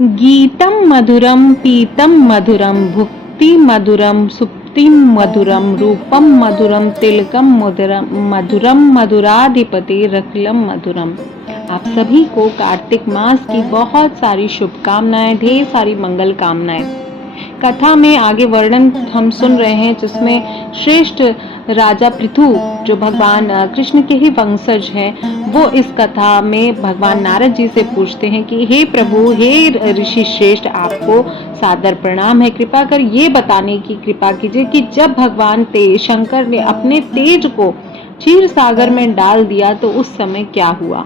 गीतं मधुरं पीतं मधुरं भुक्ति मधुरं सुप्तिं मधुरं रूपं मधुरं तिलकं मधुरं मधुरं मधुराधिपतिरखिलं मधुरम। आप सभी को कार्तिक मास की बहुत सारी शुभकामनाएं, ढेर सारी मंगल कामनाएं। कथा में आगे वर्णन हम सुन रहे हैं जिसमें श्रेष्ठ राजा पृथु जो भगवान कृष्ण के ही वंशज हैं, वो इस कथा में भगवान नारद जी से पूछते हैं कि हे प्रभु, हे ऋषि श्रेष्ठ, आपको सादर प्रणाम है, कृपा कर ये बताने की कृपा कीजिए कि जब भगवान शंकर ने अपने तेज को क्षीर सागर में डाल दिया तो उस समय क्या हुआ।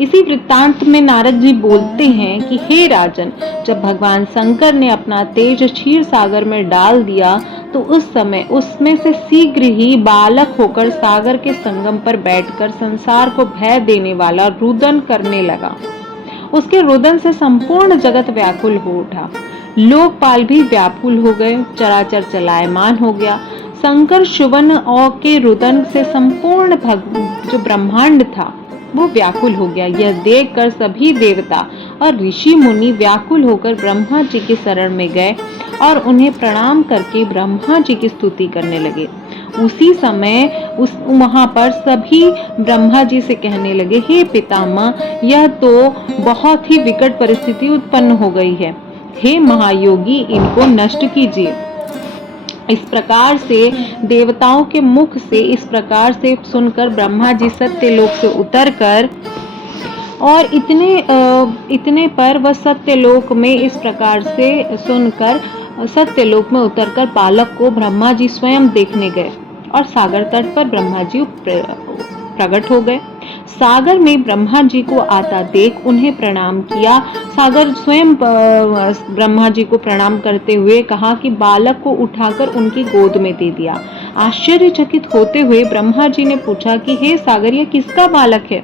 इसी वृत्तांत में नारद जी बोलते हैं कि हे राजन, जब भगवान शंकर ने अपना तेज क्षीर सागर में डाल दिया तो उस समय उसमें से शीघ्र ही बालक होकर सागर के संगम पर बैठकर संसार को भय देने वाला रुदन करने लगा। उसके रुदन से संपूर्ण जगत व्याकुल हो उठा, लोकपाल भी व्याकुल हो गए, चराचर चलायमान हो गया। शंकर शुवन और के रुदन से संपूर्ण जो ब्रह्मांड था वो व्याकुल हो गया। यह देखकर सभी देवता और ऋषि मुनि व्याकुल होकर ब्रह्मा जी के शरण में गए और उन्हें प्रणाम करके ब्रह्मा जी की स्तुति करने लगे। उसी समय वहां पर सभी ब्रह्मा जी से कहने लगे, हे पितामह, यह तो बहुत ही विकट परिस्थिति उत्पन्न हो गई है, हे महायोगी, इनको नष्ट कीजिए। इस प्रकार से देवताओं के मुख से इस प्रकार से सुनकर ब्रह्मा जी सत्यलोक से उतरकर और इतने पर वह सत्यलोक में इस प्रकार से सुनकर सत्यलोक में उतरकर बालक को ब्रह्मा जी स्वयं देखने गए और सागर तट पर ब्रह्मा जी प्रकट हो गए। सागर में ब्रह्मा जी को आता देख उन्हें प्रणाम किया। सागर स्वयं ब्रह्मा जी को प्रणाम करते हुए कहा कि बालक को उठाकर उनकी गोद में दे दिया। आश्चर्यचकित होते हुए ब्रह्मा जी ने पूछा कि हे सागर, यह किसका बालक है?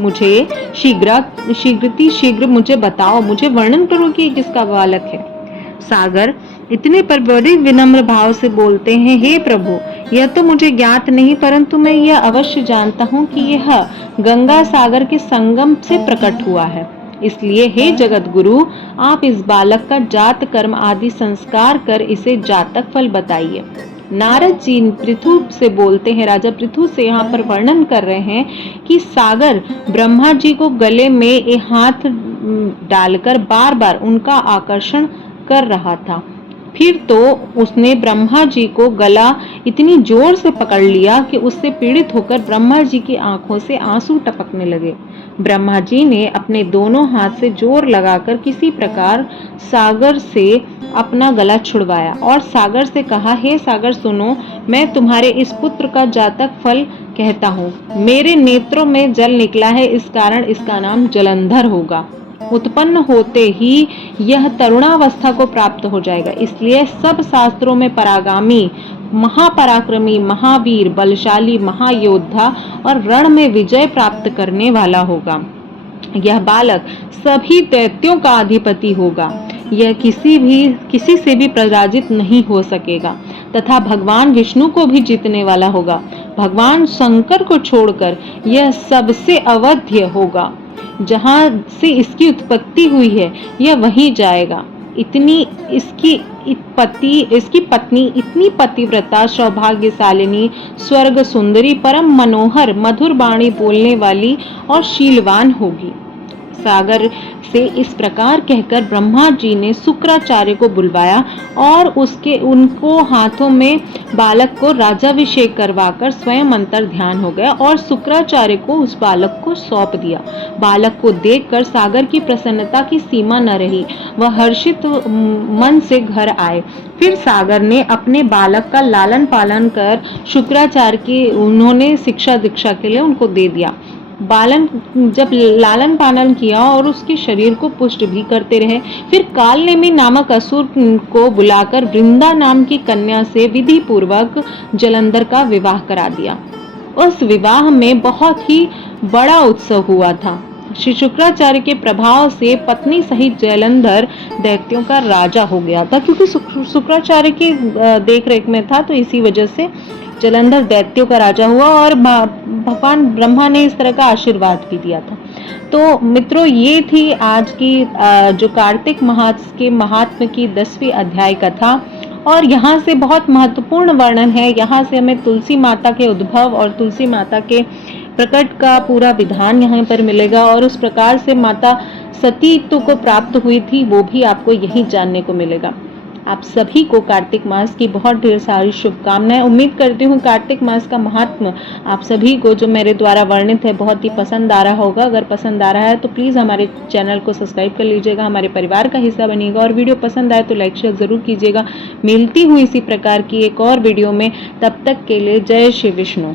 मुझे शीघ्र मुझे बताओ, मुझे वर्णन करो कि किसका बालक है। सागर इतने पर बड़े विनम्र भाव से बोलते हैं, हे प्रभु, यह तो मुझे ज्ञात नहीं, परंतु मैं यह अवश्य जानता हूँ कि यह गंगा सागर के संगम से प्रकट हुआ है। इसलिए हे जगत गुरु, आप इस बालक का जात कर्म आदि संस्कार कर इसे जातक फल बताइए। नारद जी पृथु से बोलते हैं, राजा पृथु से यहाँ पर वर्णन कर रहे हैं कि सागर ब्रह्मा जी को गले में एक हाथ डालकर बार बार उनका आकर्षण कर रहा था। फिर तो उसने ब्रह्मा जी को गला इतनी जोर से पकड़ लिया कि उससे पीड़ित होकर ब्रह्मा जी की आंखों से आंसू टपकने लगे। ब्रह्मा जी ने अपने दोनों हाथ से जोर लगाकर किसी प्रकार सागर से अपना गला छुड़वाया और सागर से कहा, हे सागर सुनो, मैं तुम्हारे इस पुत्र का जातक फल कहता हूँ। मेरे नेत्रों में जल निकला है, इस कारण इसका नाम जलंधर होगा। उत्पन्न होते ही यह तरुणावस्था को प्राप्त हो जाएगा, इसलिए सब शास्त्रों में परागामी, महापराक्रमी, महावीर, बलशाली, महायोद्धा और रण में विजय प्राप्त करने वाला होगा। यह बालक सभी दैत्यों का अधिपति होगा। यह किसी से भी पराजित नहीं हो सकेगा तथा भगवान विष्णु को भी जीतने वाला होगा। भगवान शंकर को छोड़कर यह सबसे अवध्य होगा। जहाँ से इसकी उत्पत्ति हुई है यह वहीं जाएगा। इसकी पत्नी इतनी पतिव्रता, सौभाग्यशालिनी, स्वर्ग सुंदरी, परम मनोहर, मधुर वाणी बोलने वाली और शीलवान होगी। सागर से इस प्रकार कहकर ब्रह्मा जी ने शुक्राचार्य को बुलवाया और उनको हाथों में बालक को राजाभिषेक करवाकर स्वयं अंतर ध्यान हो गया और शुक्राचार्य को उस बालक को सौंप दिया। बालक को देखकर सागर की प्रसन्नता की सीमा न रही, वह हर्षित मन से घर आए। फिर सागर ने अपने बालक का लालन पालन कर शुक्राचार्य की उन्होंने शिक्षा दीक्षा के लिए उनको दे दिया। जब लालन पालन किया और उसके शरीर को पुष्ट भी करते रहे, फिर कालनेमी नामक असुर को बुलाकर वृंदा नाम की कन्या से विधि पूर्वक जलंधर का विवाह करा दिया। उस विवाह में बहुत ही बड़ा उत्सव हुआ था। श्री शुक्राचार्य के प्रभाव से पत्नी सहित जलंधर दैत्यों का राजा हो गया था, क्योंकि शुक्राचार्य की देखरेख में था, तो इसी वजह से जलंधर दैत्यों का राजा हुआ और भगवान ब्रह्मा ने इस तरह का आशीर्वाद भी दिया था। तो मित्रों, ये थी आज की जो कार्तिक मास के महात्म की 10वीं अध्याय कथा। और यहाँ से बहुत महत्वपूर्ण वर्णन है। यहाँ से हमें तुलसी माता के उद्भव और तुलसी माता के प्रकट का पूरा विधान यहाँ पर मिलेगा, और उस प्रकार से माता सतीत्व को प्राप्त हुई थी वो भी आपको यही जानने को मिलेगा। आप सभी को कार्तिक मास की बहुत ढेर सारी शुभकामनाएं। उम्मीद करती हूँ कार्तिक मास का महात्म आप सभी को जो मेरे द्वारा वर्णित है बहुत ही पसंद आ रहा होगा। अगर पसंद आ रहा है तो प्लीज़ हमारे चैनल को सब्सक्राइब कर लीजिएगा, हमारे परिवार का हिस्सा बनिएगा, और वीडियो पसंद आए तो लाइक शेयर ज़रूर कीजिएगा। मिलती हूँ इसी प्रकार की एक और वीडियो में, तब तक के लिए जय श्री विष्णु।